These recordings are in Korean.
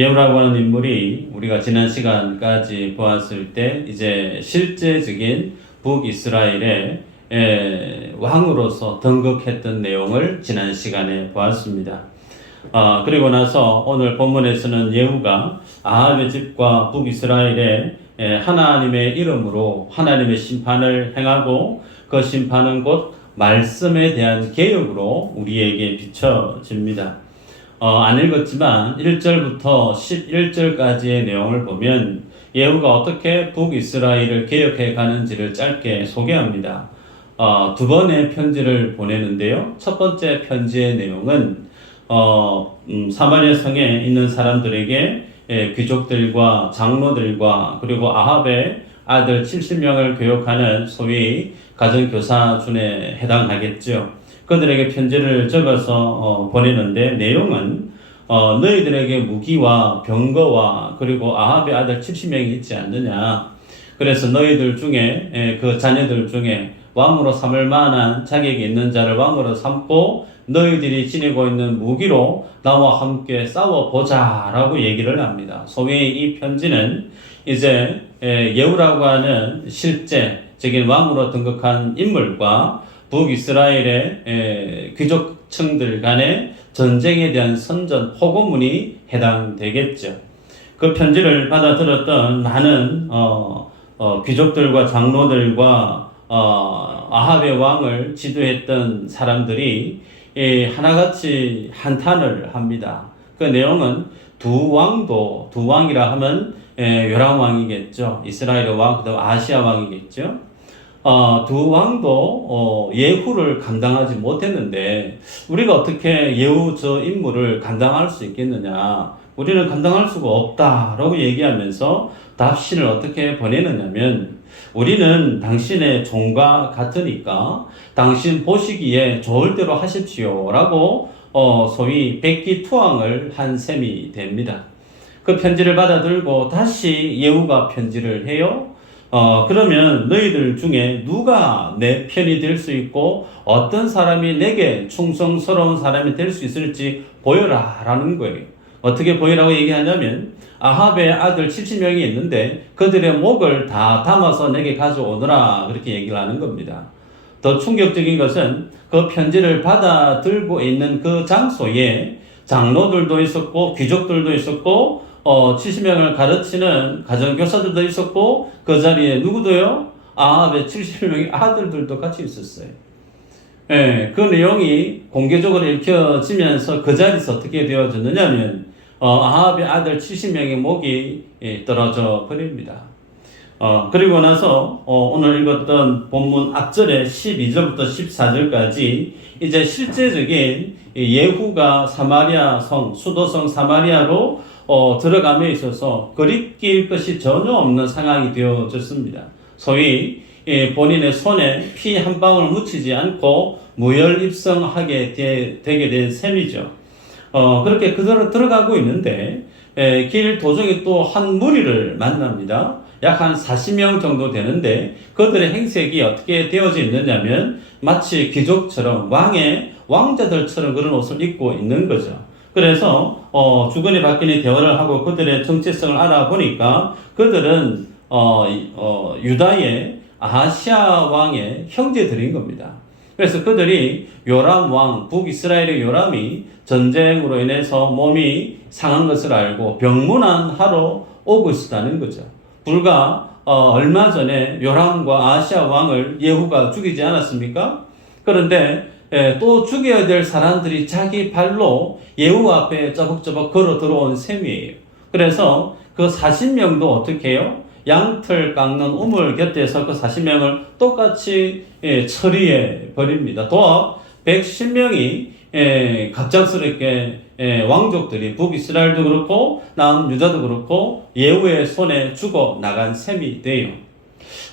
예후라고 하는 인물이 우리가 지난 시간까지 보았을 때 이제 실제적인 북이스라엘의 왕으로서 등극했던 내용을 지난 시간에 보았습니다. 그리고 나서 오늘 본문에서는 예후가 아합의 집과 북이스라엘의 하나님의 이름으로 하나님의 심판을 행하고 그 심판은 곧 말씀에 대한 개혁으로 우리에게 비춰집니다. 안 읽었지만 1절부터 11절까지의 내용을 보면 예후가 어떻게 북이스라엘을 개혁해 가는지를 짧게 소개합니다. 두 번의 편지를 보내는데요. 첫 번째 편지의 내용은 사마리아 성에 있는 사람들에게 귀족들과 장로들과 그리고 아합의 아들 70명을 교육하는 소위 가정교사준에 해당하겠죠. 그들에게 편지를 적어서 보내는데 내용은 너희들에게 무기와 병거와 그리고 아합의 아들 70명이 있지 않느냐. 그래서 너희들 중에 그 자녀들 중에 왕으로 삼을 만한 자격이 있는 자를 왕으로 삼고 너희들이 지니고 있는 무기로 나와 함께 싸워보자 라고 얘기를 합니다. 소위 이 편지는 이제 예후라고 하는 실제적인 왕으로 등극한 인물과 북이스라엘의 귀족층들 간의 전쟁에 대한 선전 포고문이 해당되겠죠. 그 편지를 받아들었던 많은 귀족들과 장로들과 아합의 왕을 지도했던 사람들이 하나같이 한탄을 합니다. 그 내용은 두 왕이라 하면 요람 왕이겠죠. 이스라엘 왕, 그다음 아시아 왕이겠죠. 두 왕도 예후를 감당하지 못했는데 우리가 어떻게 예후 저 인물을 감당할 수 있겠느냐? 우리는 감당할 수가 없다라고 얘기하면서 답신을 어떻게 보내느냐면 우리는 당신의 종과 같으니까 당신 보시기에 좋을 대로 하십시오라고 소위 백기투항을 한 셈이 됩니다. 그 편지를 받아들고 다시 예후가 편지를 해요. 그러면 너희들 중에 누가 내 편이 될 수 있고 어떤 사람이 내게 충성스러운 사람이 될 수 있을지 보여라 라는 거예요. 어떻게 보이라고 얘기하냐면 아합의 아들 70명이 있는데 그들의 목을 다 담아서 내게 가져오너라 그렇게 얘기를 하는 겁니다. 더 충격적인 것은 그 편지를 받아 들고 있는 그 장소에 장로들도 있었고 귀족들도 있었고 70명을 가르치는 가정교사들도 있었고 그 자리에 누구도요? 아합의 70명의 아들들도 같이 있었어요. 그 내용이 공개적으로 읽혀지면서 그 자리에서 어떻게 되어졌느냐면 아합의 아들 70명의 목이 떨어져 버립니다. 그리고 나서 오늘 읽었던 본문 앞절에 12절부터 14절까지 이제 실제적인 예후가 사마리아 성, 수도성 사마리아로 들어감에 있어서 거리낄 것이 전혀 없는 상황이 되어졌습니다. 소위 본인의 손에 피 한 방울 묻히지 않고 무혈입성하게 되게 된 셈이죠. 그렇게 그대로 들어가고 있는데 길 도중에 또 한 무리를 만납니다. 약 한 40명 정도 되는데 그들의 행색이 어떻게 되어져 있느냐면 마치 귀족처럼 왕자들처럼 그런 옷을 입고 있는 거죠. 그래서 주거니 받거니 대화를 하고 그들의 정체성을 알아보니까 그들은 유다의 아하시아 왕의 형제들인 겁니다. 그래서 그들이 요람 왕, 북이스라엘의 요람이 전쟁으로 인해서 몸이 상한 것을 알고 병문안하러 오고 있었다는 거죠. 불과 얼마 전에 요람과 아하시아 왕을 예후가 죽이지 않았습니까? 그런데 또 죽여야 될 사람들이 자기 발로 예후 앞에 저벅저벅 걸어 들어온 셈이에요. 그래서 그 40명도 어떻게 해요? 양털 깎는 우물 곁에서 그 40명을 똑같이 처리해 버립니다. 또 110명이 갑작스럽게 왕족들이 북이스라엘도 그렇고 남유다도 그렇고 예후의 손에 죽어 나간 셈이 돼요.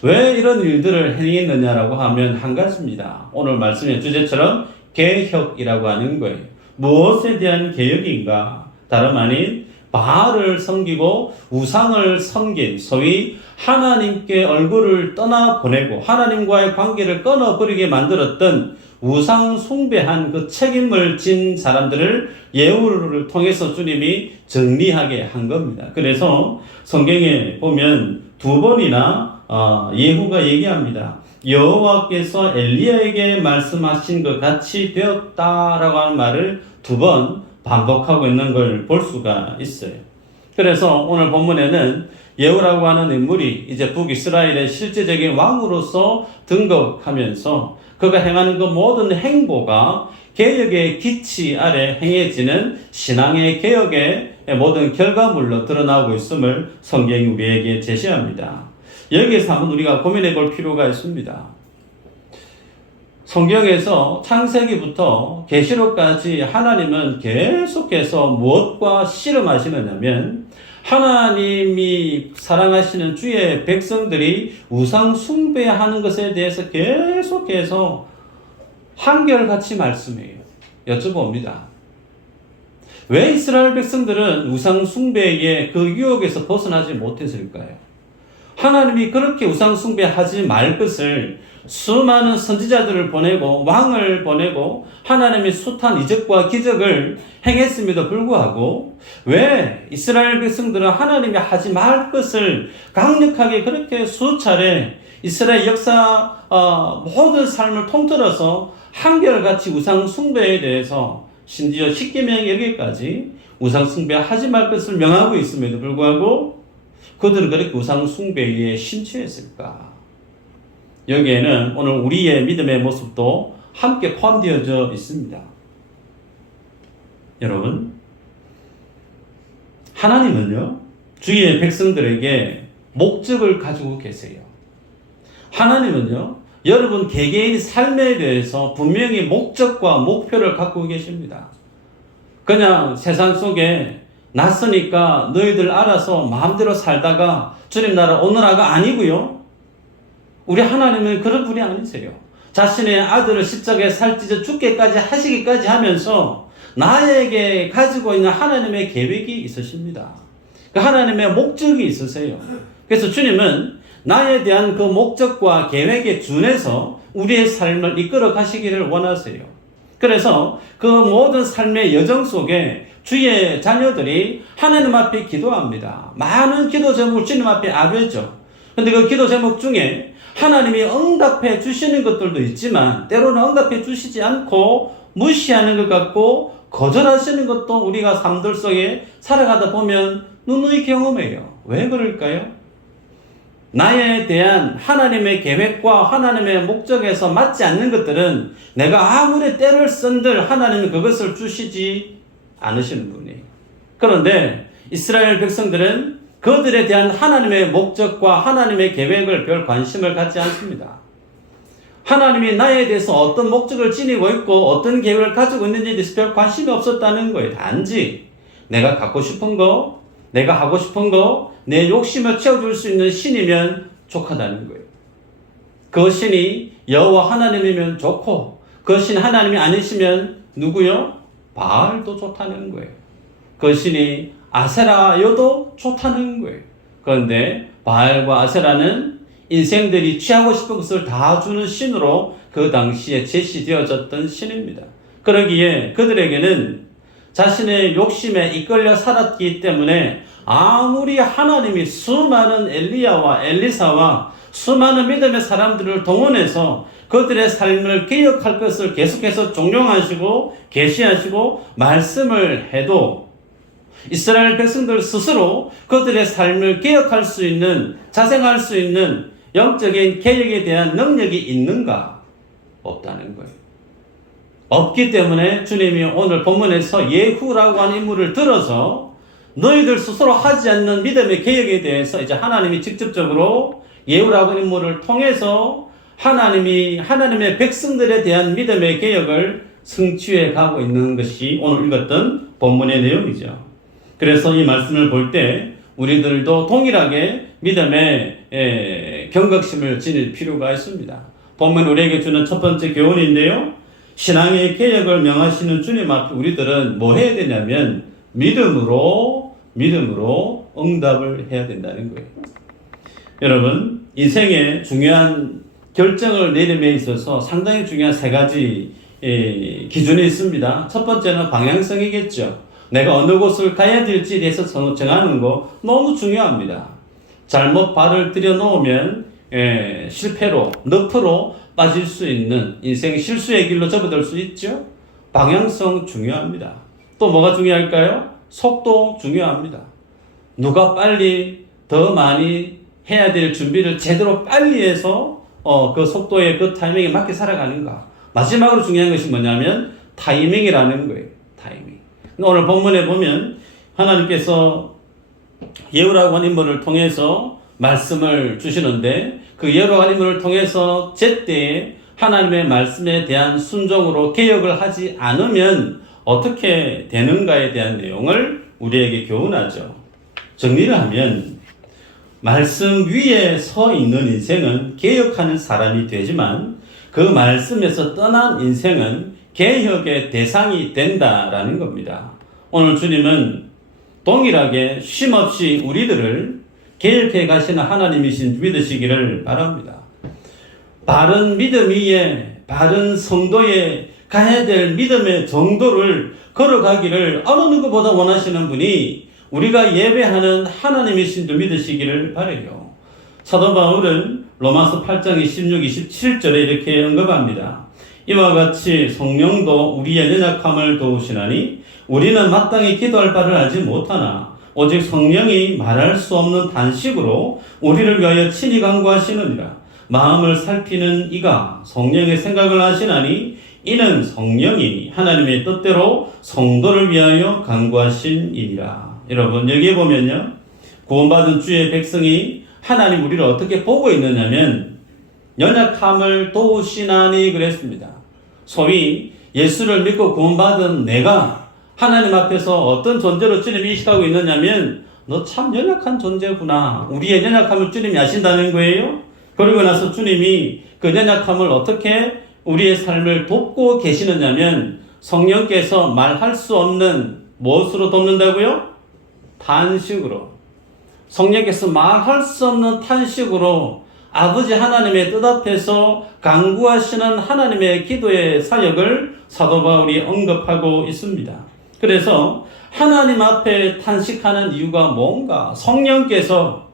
왜 이런 일들을 행했느냐라고 하면 한 가지입니다. 오늘 말씀의 주제처럼 개혁이라고 하는 거예요. 무엇에 대한 개혁인가? 다름 아닌 바알을 섬기고 우상을 섬긴 소위 하나님께 얼굴을 떠나보내고 하나님과의 관계를 끊어버리게 만들었던 우상 숭배한 그 책임을 진 사람들을 예후를 통해서 주님이 정리하게 한 겁니다. 그래서 성경에 보면 두 번이나 예후가 얘기합니다. 여호와께서 엘리야에게 말씀하신 것 같이 되었다라고 하는 말을 두 번 반복하고 있는 걸 볼 수가 있어요. 그래서 오늘 본문에는 예후라고 하는 인물이 이제 북이스라엘의 실제적인 왕으로서 등극하면서 그가 행하는 그 모든 행보가 개혁의 기치 아래 행해지는 신앙의 개혁의 모든 결과물로 드러나고 있음을 성경이 우리에게 제시합니다. 여기에서 한번 우리가 고민해 볼 필요가 있습니다. 성경에서 창세기부터 계시록까지 하나님은 계속해서 무엇과 씨름하시느냐면 하나님이 사랑하시는 주의 백성들이 우상 숭배하는 것에 대해서 계속해서 한결같이 말씀해요. 여쭤봅니다. 왜 이스라엘 백성들은 우상 숭배의 그 유혹에서 벗어나지 못했을까요? 하나님이 그렇게 우상 숭배하지 말 것을 수많은 선지자들을 보내고 왕을 보내고 하나님의 숱한 이적과 기적을 행했음에도 불구하고 왜 이스라엘 백성들은 하나님이 하지 말 것을 강력하게 그렇게 수차례 이스라엘 역사 모든 삶을 통틀어서 한결같이 우상 숭배에 대해서 심지어 십계명 여기까지 우상 숭배하지 말 것을 명하고 있음에도 불구하고 그들은 그렇게 우상 숭배에 심취했을까? 여기에는 오늘 우리의 믿음의 모습도 함께 포함되어져 있습니다. 여러분, 하나님은요, 주의 백성들에게 목적을 가지고 계세요. 하나님은요, 여러분 개개인의 삶에 대해서 분명히 목적과 목표를 갖고 계십니다. 그냥 세상 속에 낯서니까 너희들 알아서 마음대로 살다가 주님 나라 오너라가 아니고요. 우리 하나님은 그런 분이 아니세요. 자신의 아들을 십자가에 살찌져 죽게까지 하시기까지 하면서 나에게 가지고 있는 하나님의 계획이 있으십니다. 그 하나님의 목적이 있으세요. 그래서 주님은 나에 대한 그 목적과 계획에 준해서 우리의 삶을 이끌어 가시기를 원하세요. 그래서 그 모든 삶의 여정 속에 주의 자녀들이 하나님 앞에 기도합니다. 많은 기도 제목을 주님 앞에 아뢰죠. 그런데 그 기도 제목 중에 하나님이 응답해 주시는 것들도 있지만 때로는 응답해 주시지 않고 무시하는 것 같고 거절하시는 것도 우리가 삶들 속에 살아가다 보면 누누이 경험해요. 왜 그럴까요? 나에 대한 하나님의 계획과 하나님의 목적에서 맞지 않는 것들은 내가 아무리 때를 쓴들 하나님은 그것을 주시지 않으시는 분이에요. 그런데 이스라엘 백성들은 그들에 대한 하나님의 목적과 하나님의 계획을 별 관심을 갖지 않습니다. 하나님이 나에 대해서 어떤 목적을 지니고 있고 어떤 계획을 가지고 있는지에 대해서 별 관심이 없었다는 거예요. 단지 내가 갖고 싶은 거, 내가 하고 싶은 거, 내 욕심을 채워줄 수 있는 신이면 족하다는 거예요. 그 신이 여호와 하나님이면 좋고 그 신 하나님이 아니시면 누구요? 바알도 좋다는 거예요. 그 신이 아세라여도 좋다는 거예요. 그런데 바알과 아세라는 인생들이 취하고 싶은 것을 다 주는 신으로 그 당시에 제시되어졌던 신입니다. 그러기에 그들에게는 자신의 욕심에 이끌려 살았기 때문에 아무리 하나님이 수많은 엘리야와 엘리사와 수많은 믿음의 사람들을 동원해서 그들의 삶을 개혁할 것을 계속해서 종용하시고 계시하시고 말씀을 해도 이스라엘 백성들 스스로 그들의 삶을 개혁할 수 있는, 자생할 수 있는 영적인 개혁에 대한 능력이 있는가? 없다는 거예요. 없기 때문에 주님이 오늘 본문에서 예후라고 하는 인물을 들어서 너희들 스스로 하지 않는 믿음의 개혁에 대해서 이제 하나님이 직접적으로 예후라고 하는 인물을 통해서 하나님의 백성들에 대한 믿음의 개혁을 성취해 가고 있는 것이 오늘 읽었던 본문의 내용이죠. 그래서 이 말씀을 볼 때 우리들도 동일하게 믿음의 경각심을 지닐 필요가 있습니다. 본문 우리에게 주는 첫 번째 교훈인데요. 신앙의 개혁을 명하시는 주님 앞에 우리들은 뭐 해야 되냐면 믿음으로 믿음으로 응답을 해야 된다는 거예요. 여러분, 인생의 중요한 결정을 내림에 있어서 상당히 중요한 세 가지 기준이 있습니다. 첫 번째는 방향성이겠죠. 내가 어느 곳을 가야 될지에 대해서 정하는 거 너무 중요합니다. 잘못 발을 들여놓으면 실패로, 늪으로 빠질 수 있는 인생 실수의 길로 접어들 수 있죠. 방향성 중요합니다. 또 뭐가 중요할까요? 속도 중요합니다. 누가 빨리 더 많이 해야 될 준비를 제대로 빨리 해서 그 속도에 그 타이밍에 맞게 살아가는가. 마지막으로 중요한 것이 뭐냐면 타이밍이라는 거예요. 타이밍. 오늘 본문에 보면 하나님께서 예후라고 하는 인물을 통해서 말씀을 주시는데 그 예후라고 하는 인물을 통해서 제때에 하나님의 말씀에 대한 순종으로 개혁을 하지 않으면 어떻게 되는가에 대한 내용을 우리에게 교훈하죠. 정리를 하면 말씀 위에 서 있는 인생은 개혁하는 사람이 되지만 그 말씀에서 떠난 인생은 개혁의 대상이 된다라는 겁니다. 오늘 주님은 동일하게 쉼없이 우리들을 개혁해 가시는 하나님이신 믿으시기를 바랍니다. 바른 믿음 위에 바른 성도에 가야 될 믿음의 정도를 걸어가기를 어느 누구보다 원하시는 분이 우리가 예배하는 하나님이신 줄 믿으시기를 바라요. 사도 바울은 로마서 8장 26, 27절에 이렇게 언급합니다. 이와 같이 성령도 우리의 연약함을 도우시나니 우리는 마땅히 기도할 바를 알지 못하나 오직 성령이 말할 수 없는 단식으로 우리를 위하여 친히 간구하시느니라. 마음을 살피는 이가 성령의 생각을 하시나니 이는 성령이 하나님의 뜻대로 성도를 위하여 간구하신이니라. 여러분, 여기에 보면요, 구원받은 주의 백성이 하나님 우리를 어떻게 보고 있느냐면 연약함을 도우시나니 그랬습니다. 소위 예수를 믿고 구원받은 내가 하나님 앞에서 어떤 존재로 주님이 인식하고 있느냐면 너 참 연약한 존재구나. 우리의 연약함을 주님이 아신다는 거예요. 그러고 나서 주님이 그 연약함을 어떻게 우리의 삶을 돕고 계시느냐면 성령께서 말할 수 없는 무엇으로 돕는다고요? 탄식으로. 성령께서 말할 수 없는 탄식으로 아버지 하나님의 뜻 앞에서 간구하시는 하나님의 기도의 사역을 사도 바울이 언급하고 있습니다. 그래서 하나님 앞에 탄식하는 이유가 뭔가? 성령께서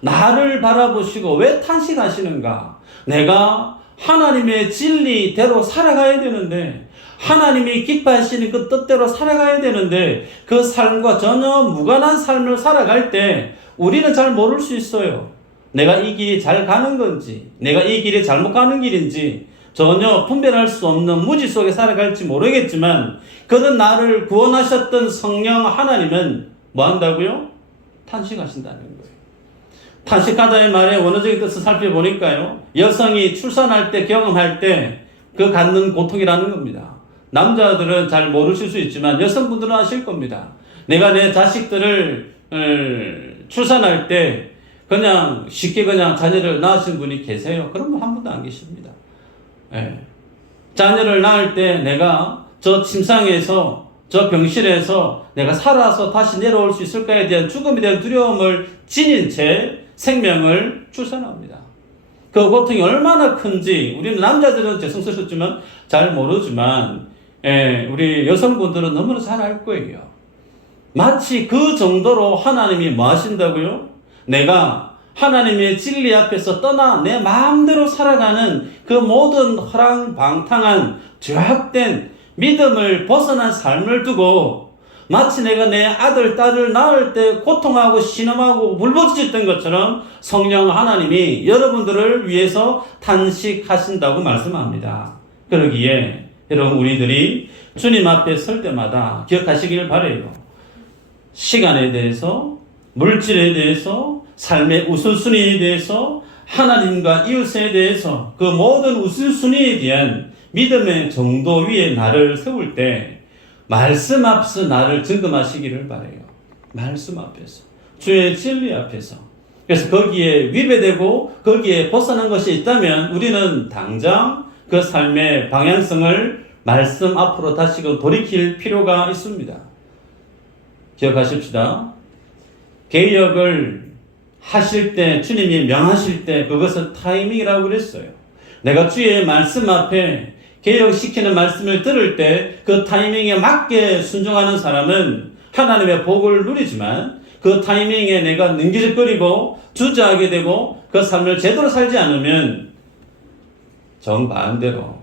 나를 바라보시고 왜 탄식하시는가? 내가 하나님의 진리대로 살아가야 되는데, 하나님이 기뻐하시는 그 뜻대로 살아가야 되는데, 그 삶과 전혀 무관한 삶을 살아갈 때 우리는 잘 모를 수 있어요. 내가 이 길이 잘 가는 건지, 내가 이 길이 잘못 가는 길인지 전혀 분별할 수 없는 무지 속에 살아갈지 모르겠지만, 그는 나를 구원하셨던 성령 하나님은 뭐 한다고요? 탄식하신다는 거예요. 탄식하다의 말의 원어적인 뜻을 살펴보니까요, 여성이 출산할 때 경험할 때 그 갖는 고통이라는 겁니다. 남자들은 잘 모르실 수 있지만 여성분들은 아실 겁니다. 내가 내 자식들을 출산할 때 그냥 쉽게 그냥 자녀를 낳으신 분이 계세요? 그런 분 한 분도 안 계십니다. 예. 자녀를 낳을 때 내가 저 침상에서 저 병실에서 내가 살아서 다시 내려올 수 있을까에 대한 죽음에 대한 두려움을 지닌 채 생명을 출산합니다. 그 고통이 얼마나 큰지 우리는 남자들은 죄송스럽지만 잘 모르지만 우리 여성분들은 너무나 잘 알 거예요. 마치 그 정도로 하나님이 뭐 하신다고요? 내가 하나님의 진리 앞에서 떠나 내 마음대로 살아가는 그 모든 허랑방탕한 죄악된 믿음을 벗어난 삶을 두고 마치 내가 내 아들, 딸을 낳을 때 고통하고 신음하고 울부짖었던 것처럼 성령 하나님이 여러분들을 위해서 탄식하신다고 말씀합니다. 그러기에 여러분, 우리들이 주님 앞에 설 때마다 기억하시길 바라요. 시간에 대해서, 물질에 대해서, 삶의 우선순위에 대해서, 하나님과 이웃에 대해서 그 모든 우선순위에 대한 믿음의 정도 위에 나를 세울 때 말씀 앞에서 나를 증거하시기를 바라요. 말씀 앞에서, 주의 진리 앞에서. 그래서 거기에 위배되고 거기에 벗어난 것이 있다면 우리는 당장 그 삶의 방향성을 말씀 앞으로 다시금 돌이킬 필요가 있습니다. 기억하십시다. 개혁을 하실 때, 주님이 명하실 때 그것은 타이밍이라고 그랬어요. 내가 주의 말씀 앞에 개혁시키는 말씀을 들을 때 그 타이밍에 맞게 순종하는 사람은 하나님의 복을 누리지만, 그 타이밍에 내가 능기적거리고 주저하게 되고 그 삶을 제대로 살지 않으면 정반대로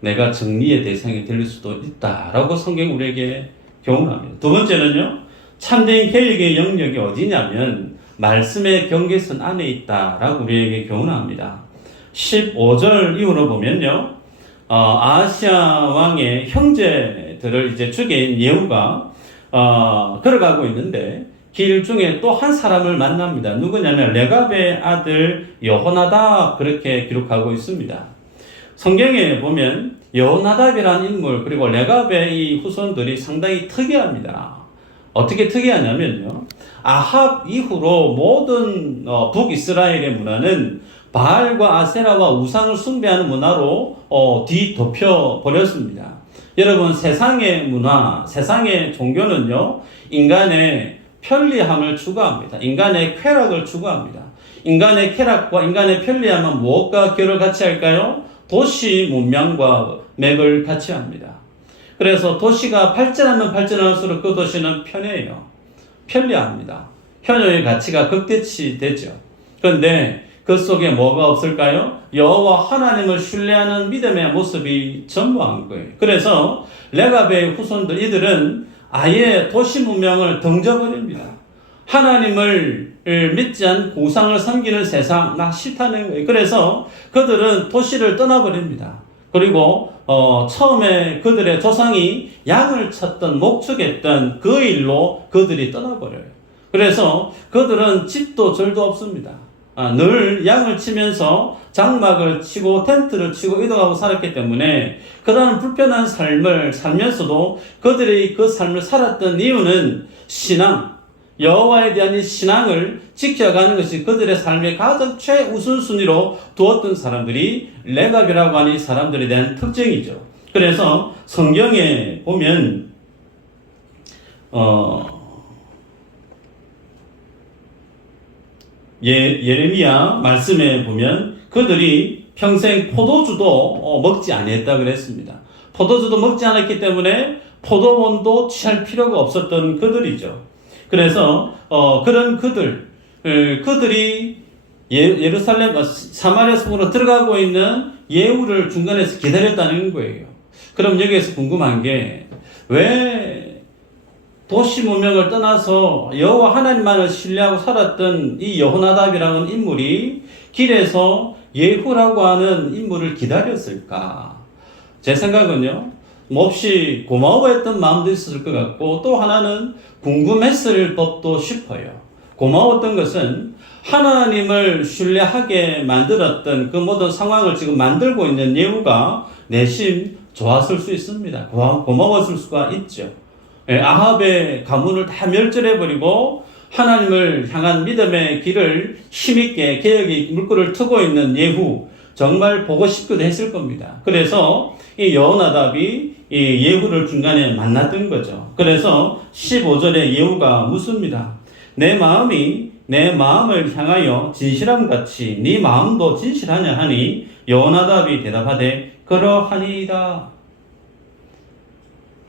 내가 정리의 대상이 될 수도 있다라고 성경 우리에게 교훈합니다. 두 번째는요, 참된 개혁의 영역이 어디냐면 말씀의 경계선 안에 있다라고 우리에게 교훈합니다. 15절 이후로 보면요, 아하시아 왕의 형제들을 이제 죽인 예후가 걸어가고 있는데 길 중에 또 한 사람을 만납니다. 누구냐면 레갑의 아들 여호나답, 그렇게 기록하고 있습니다. 성경에 보면 여호나답이라는 인물 그리고 레갑의 이 후손들이 상당히 특이합니다. 어떻게 특이하냐면요, 아합 이후로 모든 북이스라엘의 문화는 바알과 아세라와 우상을 숭배하는 문화로 뒤덮여 버렸습니다. 여러분, 세상의 문화, 세상의 종교는요, 인간의 편리함을 추구합니다. 인간의 쾌락을 추구합니다. 인간의 쾌락과 인간의 편리함은 무엇과 결을 같이 할까요? 도시 문명과 맥을 같이 합니다. 그래서 도시가 발전하면 발전할수록 그 도시는 편해요. 편리합니다. 편요의 가치가 극대치 되죠. 그런데 그 속에 뭐가 없을까요? 여호와 하나님을 신뢰하는 믿음의 모습이 전무한 거예요. 그래서 레갑의 후손들, 이들은 아예 도시 문명을 던져버립니다. 하나님을 믿지 않고 우상을 섬기는 세상, 나 싫다는 거예요. 그래서 그들은 도시를 떠나버립니다. 그리고 처음에 그들의 조상이 양을 쳤던, 목축했던 그 일로 그들이 떠나버려요. 그래서 그들은 집도 절도 없습니다. 늘 양을 치면서 장막을 치고 텐트를 치고 이동하고 살았기 때문에 그러한 불편한 삶을 살면서도 그들이 그 삶을 살았던 이유는 신앙, 여호와에 대한 이 신앙을 지켜가는 것이 그들의 삶의 가장 최우선순위로 두었던 사람들이 레갑이라고 하는 이 사람들에 대한 특징이죠. 그래서 성경에 보면 예레미야 말씀에 보면 그들이 평생 포도주도 먹지 않았다 그랬습니다. 포도주도 먹지 않았기 때문에 포도원도 취할 필요가 없었던 그들이죠. 그래서 그런 그들이 예루살렘 사마리아 성으로 들어가고 있는 예후를 중간에서 기다렸다는 거예요. 그럼 여기에서 궁금한 게, 왜 도시 문명을 떠나서 여호와 하나님만을 신뢰하고 살았던 이 여호나답이라는 인물이 길에서 예후라고 하는 인물을 기다렸을까? 제 생각은요, 몹시 고마워했던 마음도 있었을 것 같고, 또 하나는 궁금했을 법도 싶어요. 고마웠던 것은 하나님을 신뢰하게 만들었던 그 모든 상황을 지금 만들고 있는 예후가 내심 좋았을 수 있습니다. 고마웠을 수가 있죠. 아합의 가문을 다 멸절해버리고 하나님을 향한 믿음의 길을 힘있게 개혁의 물꼬를 트고 있는 예후, 정말 보고 싶기도 했을 겁니다. 그래서 이 여호나답이 이 예후를 중간에 만났던 거죠. 그래서 15절에 예후가 묻습니다. 내 마음이 내 마음을 향하여 진실함같이 네 마음도 진실하냐 하니 여호나답이 대답하되 그러하니이다.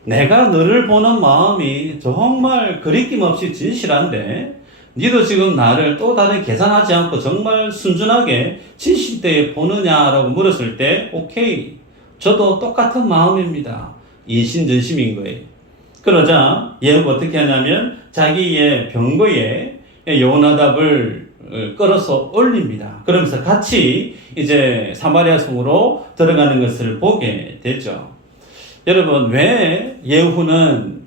내가 너를 보는 마음이 정말 거리낌 없이 진실한데 니도 지금 나를 또 다른 계산하지 않고 정말 순전하게 진실되게 보느냐라고 물었을 때 오케이, 저도 똑같은 마음입니다. 이신전심인 거예요. 그러자 예후가 어떻게 하냐면 자기의 병거에 여호나답을 끌어서 올립니다. 그러면서 같이 이제 사마리아 성으로 들어가는 것을 보게 되죠. 여러분, 왜 예후는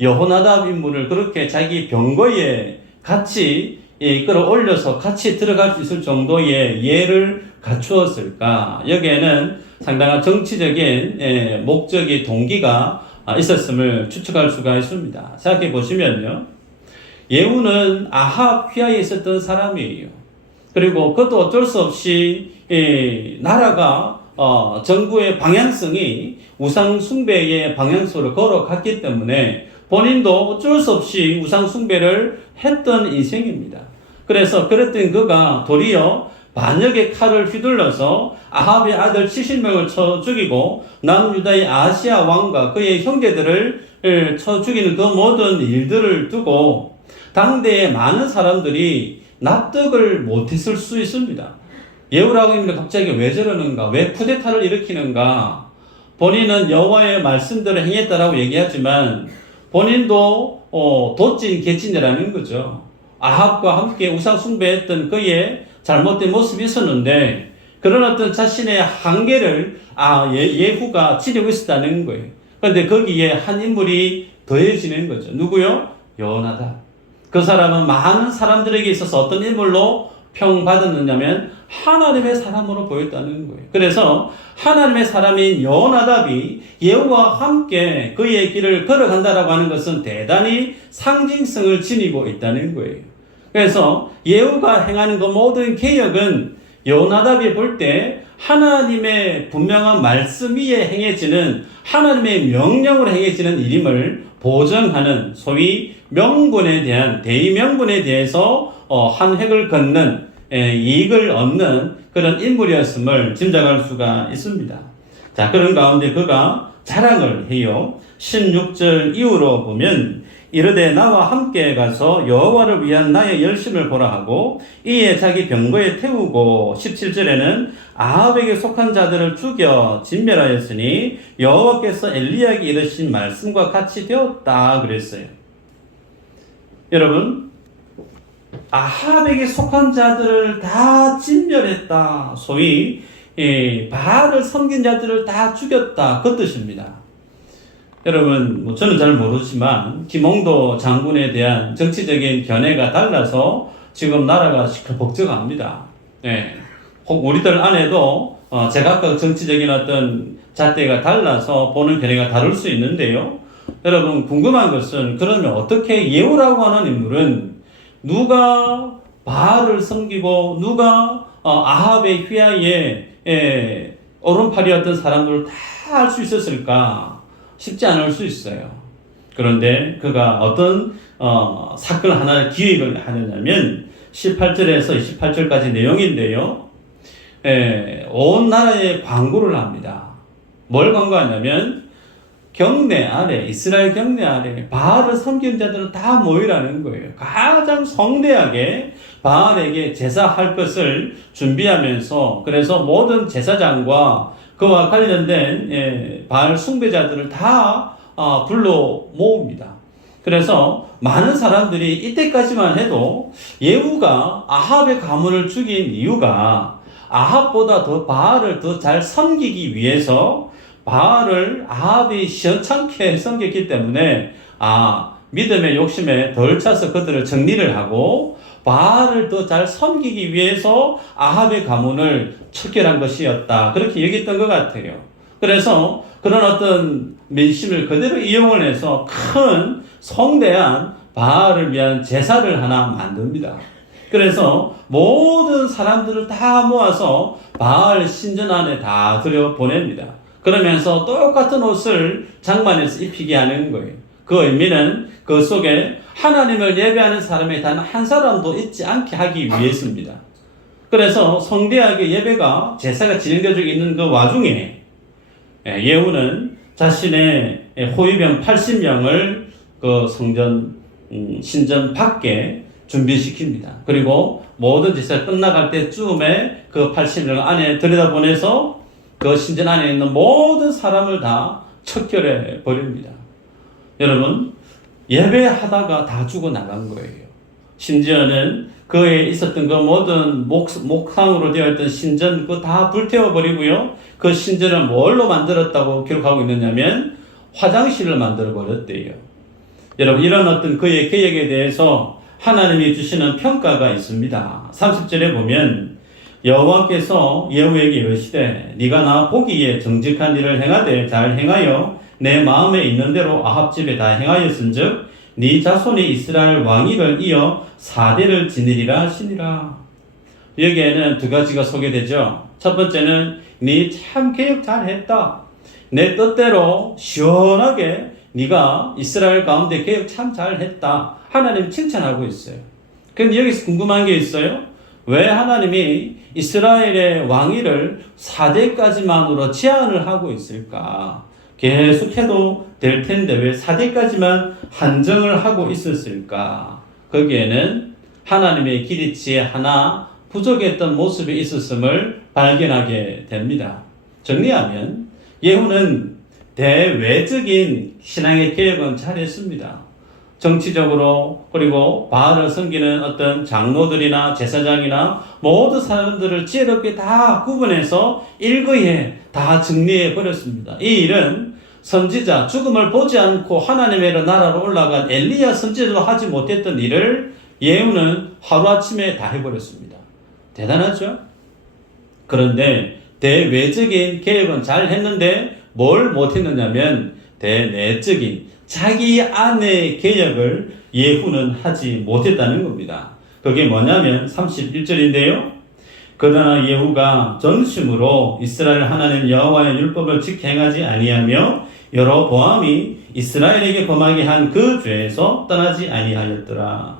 여호나답 인물을 그렇게 자기 병거에 같이 끌어올려서 같이 들어갈 수 있을 정도의 예를 갖추었을까? 여기에는 상당한 정치적인 목적이, 동기가 있었음을 추측할 수가 있습니다. 생각해 보시면요, 예후는 아합 휘하에 있었던 사람이에요. 그리고 그것도 어쩔 수 없이 나라가 정부의 방향성이 우상 숭배의 방향성으로 걸어갔기 때문에 본인도 어쩔 수 없이 우상 숭배를 했던 인생입니다. 그래서 그랬던 그가 도리어 반역의 칼을 휘둘러서 아합의 아들 70명을 쳐 죽이고 남유다의 아시아 왕과 그의 형제들을 쳐 죽이는 그 모든 일들을 두고 당대의 많은 사람들이 납득을 못했을 수 있습니다. 예후라고 하면 갑자기 왜 저러는가? 왜 쿠데타를 일으키는가? 본인은 여호와의 말씀대로 행했다라고 얘기하지만 본인도 도찐 개찐이라는 거죠. 아합과 함께 우상 숭배했던 그의 잘못된 모습이 있었는데 그런 어떤 자신의 한계를 예후가 지니고 있었다는 거예요. 그런데 거기에 한 인물이 더해지는 거죠. 누구요? 요나답. 그 사람은 많은 사람들에게 있어서 어떤 인물로 평받았느냐면 하나님의 사람으로 보였다는 거예요. 그래서 하나님의 사람인 요나답이 예후와 함께 그의 길을 걸어간다라고 하는 것은 대단히 상징성을 지니고 있다는 거예요. 그래서 예후가 행하는 그 모든 개혁은 요나답이 볼 때 하나님의 분명한 말씀 위에 행해지는 하나님의 명령으로 행해지는 일임을 보정하는 소위 명분에 대한 대의명분에 대해서 한 획을 긋는 이익을 얻는 그런 인물이었음을 짐작할 수가 있습니다. 자, 그런 가운데 그가 자랑을 해요. 16절 이후로 보면 이르되 나와 함께 가서 여호와를 위한 나의 열심을 보라 하고 이에 자기 병거에 태우고 17절에는 아합에게 속한 자들을 죽여 진멸하였으니 여호와께서 엘리야에게 이르신 말씀과 같이 되었다 그랬어요. 여러분, 아합에게 속한 자들을 다 진멸했다. 소위 바알을 섬긴 자들을 다 죽였다. 그 뜻입니다. 여러분, 저는 잘 모르지만 김홍도 장군에 대한 정치적인 견해가 달라서 지금 나라가 시끌벅적합니다. 혹 우리들 안에도 제각각 정치적인 어떤 잣대가 달라서 보는 견해가 다를 수 있는데요. 여러분, 궁금한 것은 그러면 어떻게 예후라고 하는 인물은 누가 바알을 섬기고 누가 아합의 휘하에 오른팔이었던 사람들을 다 알 수 있었을까? 쉽지 않을 수 있어요. 그런데 그가 어떤 사건 하나를 기획을 하느냐면 18절에서 28절까지 내용인데요. 온 나라에 광고를 합니다. 뭘 광고하냐면 경내 아래, 이스라엘 경내 아래 바알을 섬기는 자들은 다 모이라는 거예요. 가장 성대하게 바알에게 제사할 것을 준비하면서 그래서 모든 제사장과 그와 관련된 바알 숭배자들을 다 불러 모읍니다. 그래서 많은 사람들이 이때까지만 해도 예후가 아합의 가문을 죽인 이유가 아합보다 더 바알을 더 잘 섬기기 위해서 바알을 아합이 시원찮게 섬겼기 때문에 믿음의 욕심에 덜 차서 그들을 정리를 하고 바알을 더 잘 섬기기 위해서 아합의 가문을 척결한 것이었다. 그렇게 여겼던 것 같아요. 그래서 그런 어떤 민심을 그대로 이용을 해서 큰 성대한 바알을 위한 제사를 하나 만듭니다. 그래서 모든 사람들을 다 모아서 바알 신전 안에 다 들여보냅니다. 그러면서 똑같은 옷을 장만해서 입히게 하는 거예요. 그 의미는 그 속에 하나님을 예배하는 사람이 단 한 사람도 있지 않게 하기 위해서입니다. 그래서 성대하게 예배가 제사가 진행되어지고 있는 그 와중에 예후는 자신의 호위병 80명을 그 성전 신전 밖에 준비시킵니다. 그리고 모든 제사가 끝나갈 때쯤에 그 80명 안에 들여다보내서 그 신전 안에 있는 모든 사람을 다 척결해 버립니다. 여러분, 예배하다가 다 죽어나간 거예요. 심지어는 그에 있었던 그 모든 목상으로 되어 있던 신전 그거 다 불태워버리고요. 그 신전을 뭘로 만들었다고 기록하고 있느냐면 화장실을 만들어버렸대요. 여러분, 이런 어떤 그의 계획에 대해서 하나님이 주시는 평가가 있습니다. 30절에 보면 여호와께서 예후에게 이르시되 네가 나 보기에 정직한 일을 행하되 잘 행하여 내 마음에 있는 대로 아합 집에 다 행하였은즉 네 자손이 이스라엘 왕위를 이어 4대를 지니리라 하시니라. 여기에는 두 가지가 소개되죠. 첫 번째는 네 참 개혁 잘했다. 내 뜻대로 시원하게 네가 이스라엘 가운데 개혁 참 잘했다. 하나님 칭찬하고 있어요. 그런데 여기서 궁금한 게 있어요. 왜 하나님이 이스라엘의 왕위를 4대까지만으로 제한을 하고 있을까? 계속해도 될 텐데 왜 4대까지만 한정을 하고 있었을까? 거기에는 하나님의 기리치에 하나 부족했던 모습이 있었음을 발견하게 됩니다. 정리하면 예후는 대외적인 신앙의 개혁은 잘했습니다. 정치적으로 그리고 바알을 섬기는 어떤 장로들이나 제사장이나 모든 사람들을 지혜롭게 다 구분해서 일거에 다 정리해 버렸습니다. 이 일은 선지자 죽음을 보지 않고 하나님의 나라로 올라간 엘리야 선지자도 하지 못했던 일을 예후는 하루아침에 다 해버렸습니다. 대단하죠? 그런데 대외적인 개혁은 잘 했는데 뭘 못했느냐면 대내적인 자기 안의 개혁을 예후는 하지 못했다는 겁니다. 그게 뭐냐면 31절인데요. 그러나 예후가 전심으로 이스라엘 하나님 여호와의 율법을 지켜 행하지 아니하며 여로보암이 이스라엘에게 범하게 한 그 죄에서 떠나지 아니하였더라.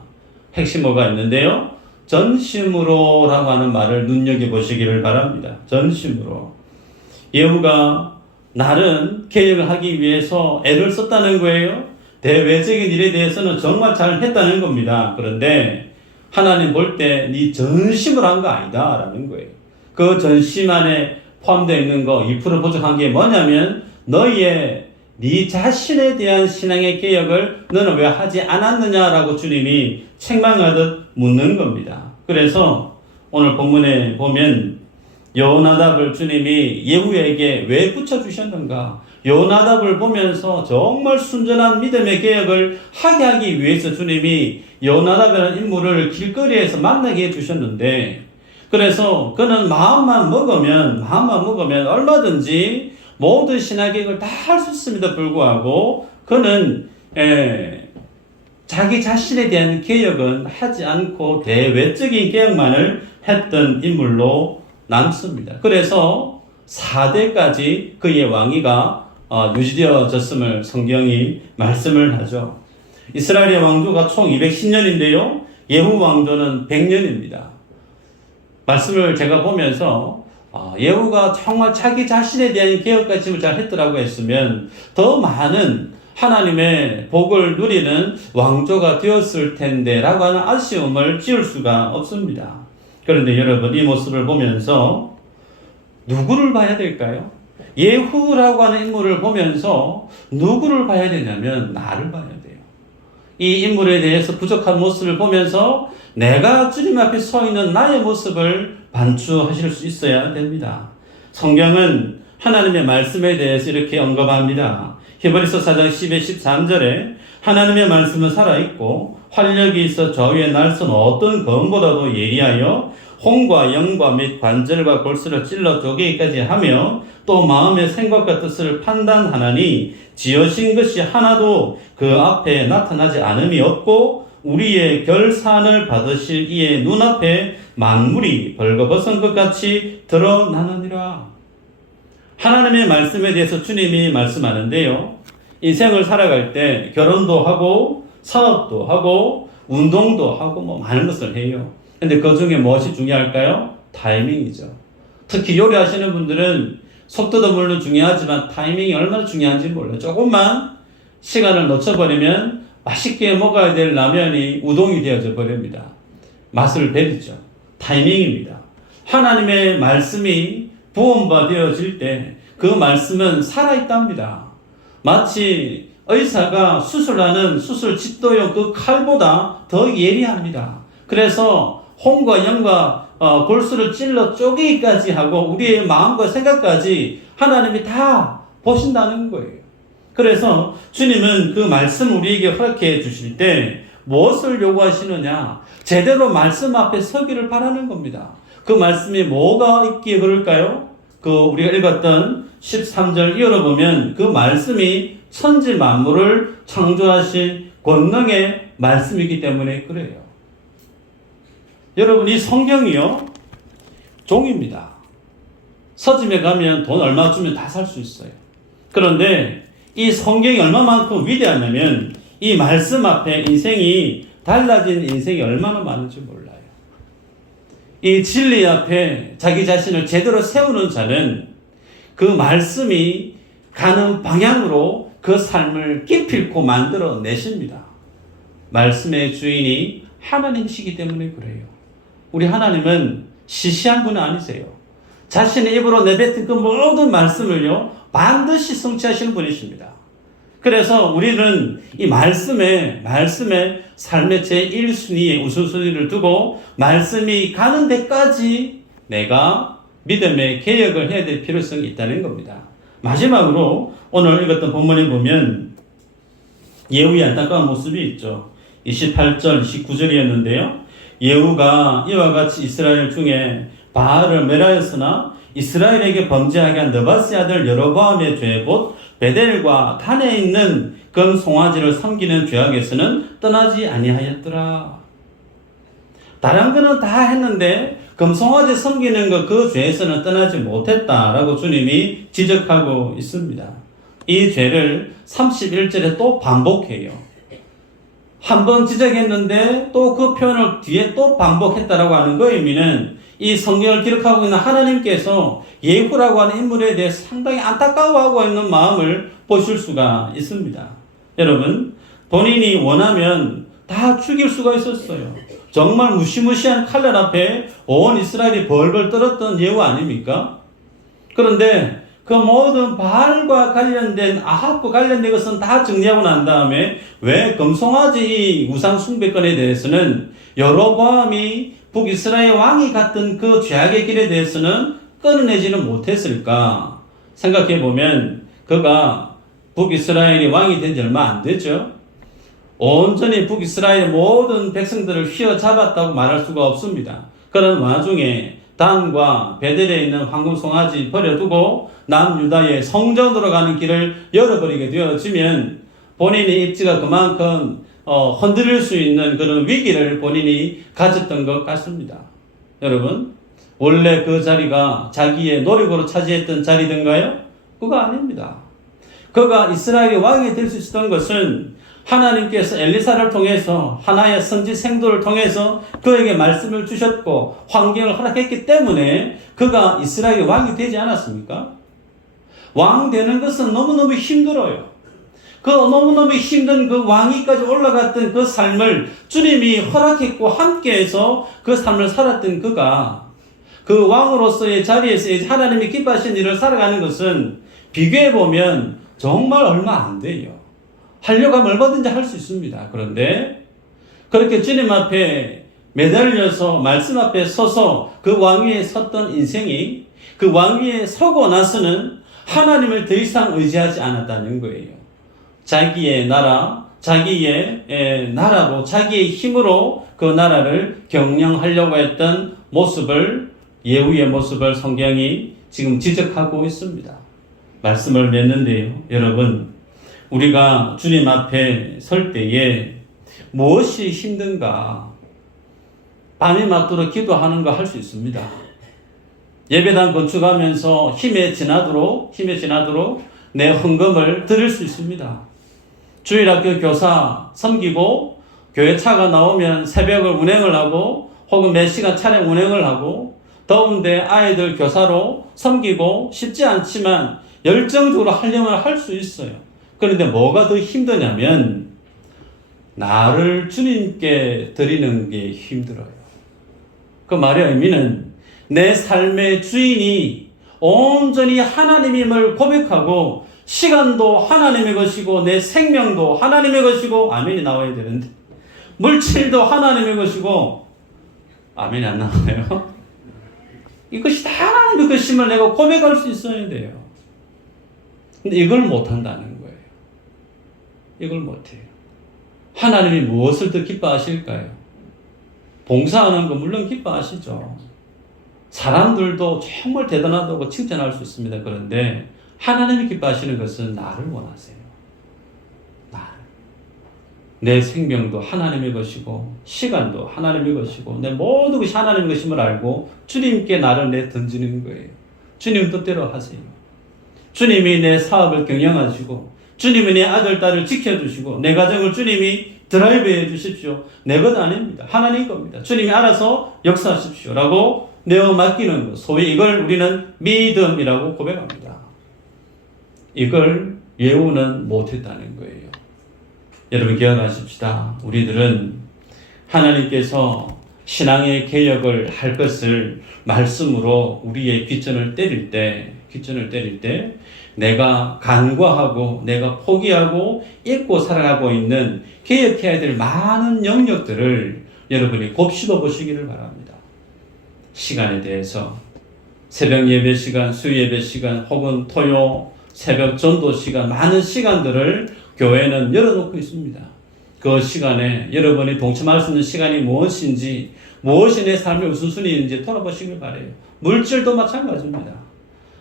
핵심 뭐가 있는데요. 전심으로라고 하는 말을 눈여겨보시기를 바랍니다. 전심으로. 예후가 나름 개혁을 하기 위해서 애를 썼다는 거예요. 대외적인 일에 대해서는 정말 잘 했다는 겁니다. 그런데 하나님 볼 때 네 전심으로 한 거 아니다 라는 거예요. 그 전심 안에 포함되어 있는 거 2% 부족한 게 뭐냐면 너희의 네 자신에 대한 신앙의 개혁을 너는 왜 하지 않았느냐라고 주님이 책망하듯 묻는 겁니다. 그래서 오늘 본문에 보면 여호나답을 주님이 예후에게 왜 붙여주셨는가? 여호나답을 보면서 정말 순전한 믿음의 개혁을 하게 하기 위해서 주님이 여호나답이라는 인물을 길거리에서 만나게 해주셨는데, 그래서 그는 마음만 먹으면 얼마든지 모든 신학개혁을 다 할 수 있음에도 불구하고 그는 자기 자신에 대한 개혁은 하지 않고 대외적인 개혁만을 했던 인물로 남습니다. 그래서 4대까지 그의 왕위가 유지되어졌음을 성경이 말씀을 하죠. 이스라엘의 왕조가 총 210년인데요. 예후 왕조는 100년입니다. 말씀을 제가 보면서 예후가 정말 자기 자신에 대한 개혁까지 잘 했더라고 했으면 더 많은 하나님의 복을 누리는 왕조가 되었을 텐데 라고 하는 아쉬움을 지울 수가 없습니다. 그런데 여러분 이 모습을 보면서 누구를 봐야 될까요? 예후라고 하는 인물을 보면서 누구를 봐야 되냐면 나를 봐야 돼요. 이 인물에 대해서 부족한 모습을 보면서 내가 주님 앞에 서 있는 나의 모습을 반추하실 수 있어야 됩니다. 성경은 하나님의 말씀에 대해서 이렇게 언급합니다. 히브리서 4장 10에 13절에 하나님의 말씀은 살아있고 활력이 있어 저 위에 날선 어떤 검보다도 예리하여 혼과 영과 및 관절과 골수를 찔러 쪼개기까지 하며 또 마음의 생각과 뜻을 판단하나니 지으신 것이 하나도 그 앞에 나타나지 않음이 없고 우리의 결산을 받으실 이의 눈앞에 만물이 벌거벗은 것 같이 드러나느니라. 하나님의 말씀에 대해서 주님이 말씀하는데요. 인생을 살아갈 때 결혼도 하고 사업도 하고 운동도 하고 뭐 많은 것을 해요. 근데 그 중에 무엇이 중요할까요? 타이밍이죠. 특히 요리하시는 분들은 속도도 물론 중요하지만 타이밍이 얼마나 중요한지 몰라요. 조금만 시간을 놓쳐버리면 맛있게 먹어야 될 라면이 우동이 되어져 버립니다. 맛을 베리죠. 타이밍입니다. 하나님의 말씀이 부음받아질 때 그 말씀은 살아있답니다. 마치 의사가 수술하는 수술 집도용 그 칼보다 더 예리합니다. 그래서 혼과 영과 골수를 찔러 쪼개기까지 하고 우리의 마음과 생각까지 하나님이 다 보신다는 거예요. 그래서 주님은 그 말씀 우리에게 허락해 주실 때 무엇을 요구하시느냐? 제대로 말씀 앞에 서기를 바라는 겁니다. 그 말씀이 뭐가 있기에 그럴까요? 우리가 읽었던 13절 이어보면 그 말씀이 천지 만물을 창조하신 권능의 말씀이기 때문에 그래요. 여러분 이 성경이요 종입니다. 서점에 가면 돈 얼마 주면 다 살 수 있어요. 그런데 이 성경이 얼마만큼 위대하냐면 이 말씀 앞에 인생이 달라진 인생이 얼마나 많은지 몰라요. 이 진리 앞에 자기 자신을 제대로 세우는 자는 그 말씀이 가는 방향으로 그 삶을 기필코 만들어 내십니다. 말씀의 주인이 하나님이시기 때문에 그래요. 우리 하나님은 시시한 분은 아니세요. 자신의 입으로 내뱉은 그 모든 말씀을요, 반드시 성취하시는 분이십니다. 그래서 우리는 이 말씀에 삶의 제1순위에 우선순위를 두고 말씀이 가는 데까지 내가 믿음의 개혁을 해야 될 필요성이 있다는 겁니다. 마지막으로 오늘 읽었던 본문에 보면 예후의 안타까운 모습이 있죠. 28절, 29절이었는데요. 예후가 이와 같이 이스라엘 중에 바알을 멸하였으나 이스라엘에게 범죄하게 한 느바스의 아들 여로보암의 죄 곧 베델과 단에 있는 금 송아지를 섬기는 죄악에서는 떠나지 아니하였더라. 다른 거는 다 했는데 금송아지 섬기는 것 그 죄에서는 떠나지 못했다라고 주님이 지적하고 있습니다. 이 죄를 31절에 또 반복해요. 한 번 지적했는데 또 그 표현을 뒤에 또 반복했다라고 하는 그 의미는 이 성경을 기록하고 있는 하나님께서 예후라고 하는 인물에 대해 상당히 안타까워하고 있는 마음을 보실 수가 있습니다. 여러분, 본인이 원하면 다 죽일 수가 있었어요. 정말 무시무시한 칼날 앞에 온 이스라엘이 벌벌 떨었던 예후 아닙니까? 그런데 그 모든 바알과 관련된 아합과 관련된 것은 다 정리하고 난 다음에 왜 금송아지 우상 숭배권에 대해서는 여로보암이 북이스라엘 왕이 갔던 그 죄악의 길에 대해서는 끊어내지는 못했을까 생각해 보면 그가 북이스라엘이 왕이 된 지 얼마 안 되죠. 온전히 북이스라엘 모든 백성들을 휘어잡았다고 말할 수가 없습니다. 그런 와중에 단과 베델에 있는 황금 송아지 버려두고 남유다의 성전으로 가는 길을 열어버리게 되어지면 본인의 입지가 그만큼 흔들릴 수 있는 그런 위기를 본인이 가졌던 것 같습니다. 여러분, 원래 그 자리가 자기의 노력으로 차지했던 자리든가요? 그거 아닙니다. 그가 이스라엘의 왕이 될 수 있었던 것은 하나님께서 엘리사를 통해서 하나의 선지 생도를 통해서 그에게 말씀을 주셨고 환경을 허락했기 때문에 그가 이스라엘의 왕이 되지 않았습니까? 왕 되는 것은 너무너무 힘들어요. 그 너무너무 힘든 그 왕위까지 올라갔던 그 삶을 주님이 허락했고 함께해서 그 삶을 살았던 그가 그 왕으로서의 자리에서 하나님이 기뻐하신 일을 살아가는 것은 비교해보면 정말 얼마 안 돼요. 하려고 하면 얼마든지 할 수 있습니다. 그런데 그렇게 주님 앞에 매달려서 말씀 앞에 서서 그 왕위에 섰던 인생이 그 왕위에 서고 나서는 하나님을 더 이상 의지하지 않았다는 거예요. 자기의 나라, 자기의 나라로 자기의 힘으로 그 나라를 경영하려고 했던 모습을 예후의 모습을 성경이 지금 지적하고 있습니다. 말씀을 맺는데요. 여러분, 우리가 주님 앞에 설 때에 무엇이 힘든가 밤이 맞도록 기도하는 거 할 수 있습니다. 예배당 건축하면서 힘에 지나도록 내 헌금을 드릴 수 있습니다. 주일학교 교사 섬기고 교회 차가 나오면 새벽을 운행을 하고 혹은 몇 시간 차량 운행을 하고 더운데 아이들 교사로 섬기고 쉽지 않지만 열정적으로 하려면 할 수 있어요. 그런데 뭐가 더 힘드냐면 나를 주님께 드리는 게 힘들어요. 그 말의 의미는 내 삶의 주인이 온전히 하나님임을 고백하고 시간도 하나님의 것이고 내 생명도 하나님의 것이고 아멘이 나와야 되는데 물질도 하나님의 것이고 아멘이 안 나와요. 이것이 다 하나님의 것임을 내가 고백할 수 있어야 돼요. 근데 이걸 못한다는 거예요. 이걸 못해요. 하나님이 무엇을 더 기뻐하실까요? 봉사하는 거 물론 기뻐하시죠. 사람들도 정말 대단하다고 칭찬할 수 있습니다. 그런데 하나님이 기뻐하시는 것은 나를 원하세요. 내 생명도 하나님의 것이고 시간도 하나님의 것이고 내 모든 것이 하나님의 것임을 알고 주님께 나를 내던지는 거예요. 주님 뜻대로 하세요. 주님이 내 사업을 경영하시고 주님이 내 아들, 딸을 지켜주시고 내 가정을 주님이 드라이브해 주십시오. 내 것 아닙니다. 하나님 겁니다. 주님이 알아서 역사하십시오. 라고 내어 맡기는 것. 소위 이걸 우리는 믿음이라고 고백합니다. 이걸 예우는 못했다는 거예요. 여러분 기억하십시다. 우리들은 하나님께서 신앙의 개혁을 할 것을 말씀으로 우리의 귀천을 때릴 때 내가 간과하고 내가 포기하고 잊고 살아가고 있는 개혁해야 될 많은 영역들을 여러분이 곱씹어 보시기를 바랍니다. 시간에 대해서 새벽 예배 시간, 수요 예배 시간 혹은 토요 새벽 전도 시간 많은 시간들을 교회는 열어놓고 있습니다. 그 시간에 여러분이 동참할 수 있는 시간이 무엇인지 무엇이 내 삶의 우선순위인지 돌아보시길 바라요. 물질도 마찬가지입니다.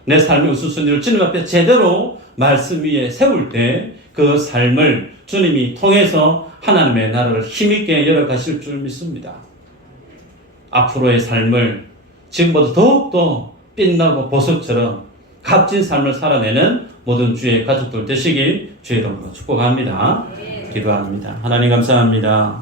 내 삶의 우선순위를 주님 앞에 제대로 말씀 위에 세울 때 그 삶을 주님이 통해서 하나님의 나라를 힘있게 열어가실 줄 믿습니다. 앞으로의 삶을 지금보다 더욱더 빛나고 보석처럼 값진 삶을 살아내는 모든 주의 가족들 되시길 주의 이름으로 축복합니다. 기도합니다. 하나님 감사합니다.